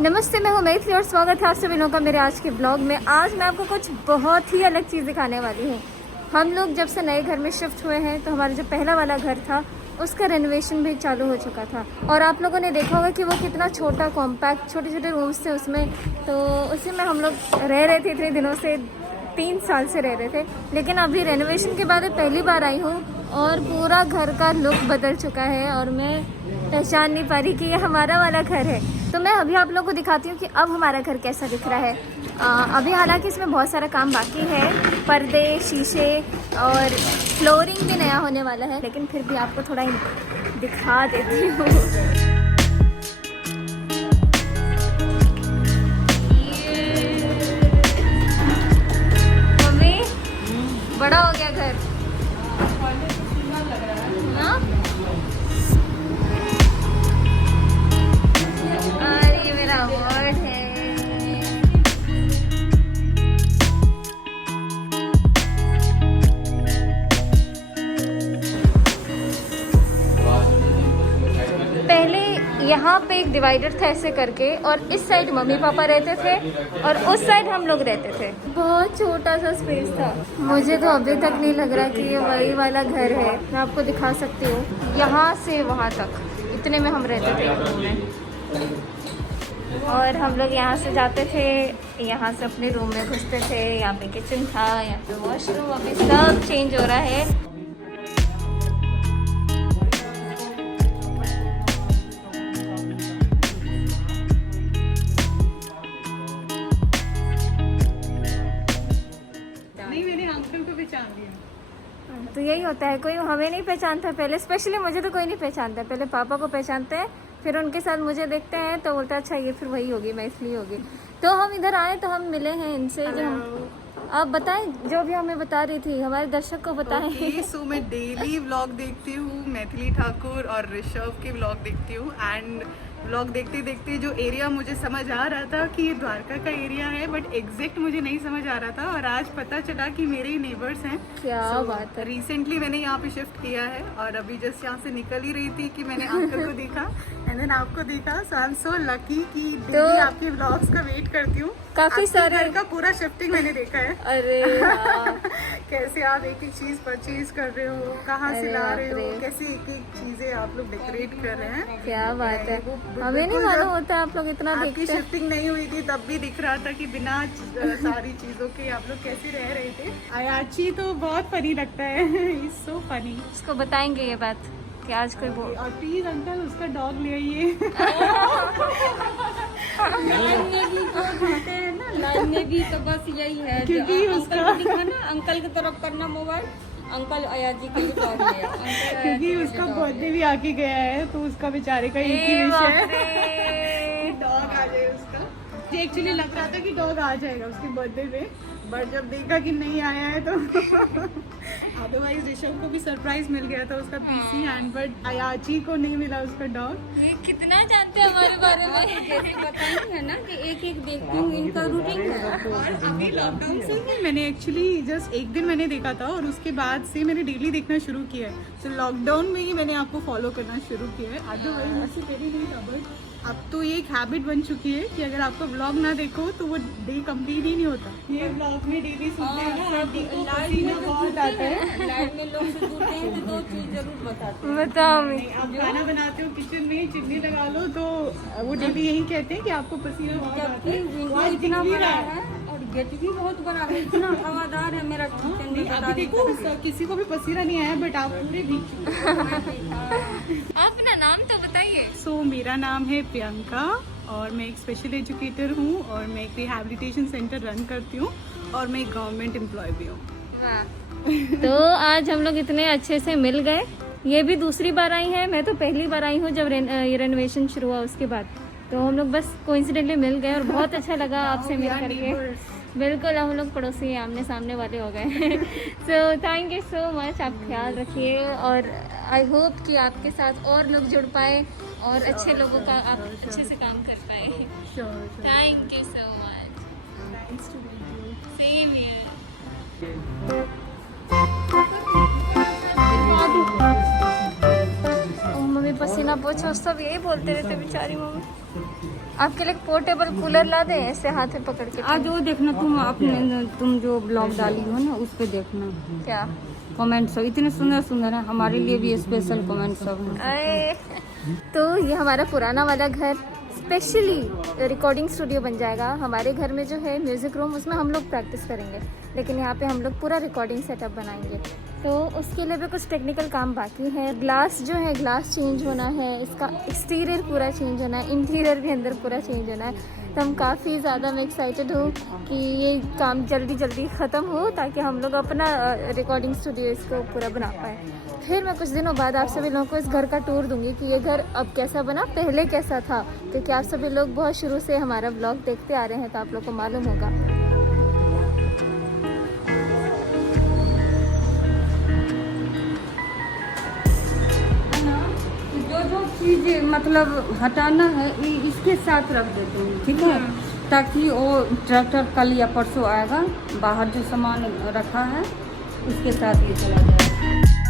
नमस्ते, मैं हूँ मैथिली और स्वागत है आप सभी लोगों का मेरे आज के ब्लॉग में। आज मैं आपको कुछ बहुत ही अलग चीज़ दिखाने वाली हूँ। हम लोग जब से नए घर में शिफ्ट हुए हैं तो हमारा जो पहला वाला घर था उसका रेनोवेशन भी चालू हो चुका था और आप लोगों ने देखा होगा कि वो कितना छोटा कॉम्पैक्ट छोटे छोटे रूम्स थे उसमें। तो उसी में हम लोग रह रहे थे इतने दिनों से, 3 साल से रह रहे थे। लेकिन अभी रेनोवेशन के बाद पहली बार आई हूँ और पूरा घर का लुक बदल चुका है और मैं पहचान नहीं पा रही कि ये हमारा वाला घर है। तो मैं अभी आप लोगों को दिखाती हूँ कि अब हमारा घर कैसा दिख रहा है। अभी हालांकि इसमें बहुत सारा काम बाकी है, पर्दे, शीशे और फ्लोरिंग भी नया होने वाला है, लेकिन फिर भी आपको थोड़ा दिखा देती हूँ। मम्मी, बड़ा हो गया घर ना? और ये मेरा वार्ड है। पहले यहाँ पे एक डिवाइडर था ऐसे करके और इस साइड मम्मी पापा रहते थे और उस साइड हम लोग रहते थे। बहुत छोटा सा स्पेस था। मुझे तो अभी तक नहीं लग रहा कि ये वही वाला घर है। मैं आपको दिखा सकती हूँ, यहाँ से वहाँ तक इतने में हम रहते थे एक रूम में। और हम लोग यहाँ से जाते थे, यहाँ से अपने रूम में घुसते थे। यहाँ पे किचन था, यहाँ पे वॉशरूम, अभी सब चेंज हो रहा है। नहीं, मैंने अंकल को पहचान लिया। तो यही होता है, कोई हमें नहीं पहचानता पहले, स्पेशली मुझे तो कोई नहीं पहचानता। पहले पापा को पहचानते हैं, फिर उनके साथ मुझे देखते हैं तो बोलते हैं अच्छा ये फिर वही होगी, मैं इसलिए होगी। तो हम इधर आए तो हम मिले हैं इनसे। जो हम आप बताएं, जो भी हमें बता रही थी हमारे दर्शक को बताएं। सो मैं डेली व्लॉग देखती हूँ, मैथिली ठाकुर और ऋषभ के व्लॉग देखती हूँ। एंड व्लॉग देखते देखते जो एरिया मुझे समझ आ रहा था कि ये द्वारका का एरिया है, बट एग्जैक्ट मुझे नहीं समझ आ रहा था और आज पता चला कि मेरे ही नेबर्स हैं। क्या बात है। रिसेंटली मैंने यहाँ पे शिफ्ट किया है और अभी जस्ट यहाँ से निकल ही रही थी कि मैंने अंकल को देखा एंड देन आपको देखा। सो आई एम सो लकी कि डेली आपके व्लॉग्स का वेट करती हूँ। काफी सारे घर का पूरा शिफ्टिंग मैंने देखा है। अरे कैसे आप एक एक चीज परचेज कर रहे हो, कहाँ से ला रहे हो, कैसे एक एक चीजें आप लोग डेकोरेट कर रहे हैं। क्या बात है, हमें नहीं मालूम होता आप लोग इतना देखते हैं। शिफ्टिंग नहीं हुई थी तब भी दिख रहा था कि बिना सारी चीजों के आप लोग कैसे रह रहे थे। आयाची तो बहुत फनी लगता है, इज सो फनी। उसको बताएंगे ये बात कि आज कोई और प्लीज अंकल उसका डॉग ले आइए। लाइन में भी जो घूमते हैं ना, लाइन में भी तो बस यही है क्योंकि उसका दिखाना, अंकल की तरफ करना मोबाइल, अंकल अयाजी के लिए डॉग ले आओ। क्योंकि उसका बर्थडे भी आके गया है तो उसका बेचारे का एक ही विश है डॉग आ जाए उसका। मुझे एक्चुअली लग रहा था कि डॉग आ जाएगा उसके बर्थडे पे, बट जब देखा कि नहीं आया है तो अदरवाइज ऋषभ को भी सरप्राइज मिल गया था उसका पीसी हैंड, बट अयाची को नहीं मिला उसका डॉग। ये कितना जानते हैं हमारे बारे में। जैसे बताई है ना कि एक एक देखती हूँ, इनका रूटीन है। और अभी लॉकडाउन से ही मैंने एक्चुअली जस्ट एक दिन मैंने देखा था और उसके बाद से मैंने डेली देखना शुरू किया है। तो लॉकडाउन में ही मैंने आपको फॉलो करना शुरू किया है, अदरवाइज मुझसे पहले नहीं था। बट अब तो ये एक हैबिट बन चुकी है कि अगर आपका व्लॉग ना देखो तो वो डे कंप्लीट ही नहीं होता। ये व्लॉग में डेली सुनते हैं ना, आंटी को पसीना बहुत आता है। लाइन में लोग से जुड़ते हैं तो 2 चीज जरूर बताते हैं। बताओ आप खाना बनाते हो किचन में, चिमनी लगा लो तो वो डेली यही कहते हैं कि आपको पसीना बहुत आता जबकि है। विंडो इतना बड़ा है और गेट भी बहुत बड़ा है, इतना हवादार है मेरा किचन। नहीं, अभी देखो किसी को भी पसीना नहीं आया, बट आप पूरे भीग चुके हैं। आप अपना नाम तो बताइए। सो मेरा नाम है प्रियंका और मैं एक स्पेशल एजुकेटर हूँ और मैं एक रिहैबिलिटेशन सेंटर रन करती हूँ और मैं एक गवर्नमेंट एम्प्लॉय भी हूँ। तो आज हम लोग इतने अच्छे से मिल गए। ये भी दूसरी बार आई है, मैं तो पहली बार आई हूँ जब ये रेनोवेशन शुरू हुआ उसके बाद। तो हम लोग बस कोइंसिडेंटली मिल गए और बहुत अच्छा लगा आपसे मिल करके। बिल्कुल, हम लोग पड़ोसी आमने सामने वाले हो गए। So thank you so much, आप ख्याल रखिए और आई होप कि आपके साथ और लोग जुड़ पाए और अच्छे लोगों का आप अच्छे से काम कर पाए। Thank you so much. Same here. Mummy पसीना पोछो, सब यही बोलते रहते बेचारी मम्मी। आपके लिए पोर्टेबल कूलर ला दें, ऐसे हाथ में पकड़ के? आज वो देखना तुम जो ब्लॉग डाली हो ना उस पे देखना क्या कमेंट सब इतने सुंदर सुंदर है, हमारे लिए भी स्पेशल कमेंट सब है। आए। तो ये हमारा पुराना वाला घर स्पेशली रिकॉर्डिंग स्टूडियो बन जाएगा। हमारे घर में जो है म्यूज़िक रूम, उसमें हम लोग प्रैक्टिस करेंगे, लेकिन यहाँ पे हम लोग पूरा रिकॉर्डिंग सेटअप बनाएंगे। तो उसके लिए भी कुछ टेक्निकल काम बाकी है। ग्लास जो है, ग्लास चेंज होना है, इसका एक्सटीरियर पूरा चेंज होना है, इंटीरियर भी अंदर पूरा चेंज होना है। तो हम काफ़ी ज़्यादा मैं एक्साइटेड हूँ कि ये काम जल्दी जल्दी ख़त्म हो, ताकि हम लोग अपना रिकॉर्डिंग स्टूडियो इसको पूरा बना पाए। फिर मैं कुछ दिनों बाद आप सभी लोगों को इस घर का टूर दूंगी कि ये घर अब कैसा बना, पहले कैसा था, क्योंकि आप सभी लोग बहुत शुरू से हमारा ब्लॉग देखते आ रहे हैं, तो आप लोग को मालूम होगा। जो चीज मतलब हटाना है इसके साथ रख देते हैं, ठीक है, ताकि वो ट्रैक्टर कल या परसों आएगा, बाहर जो सामान रखा है उसके साथ ये चला जाएगा।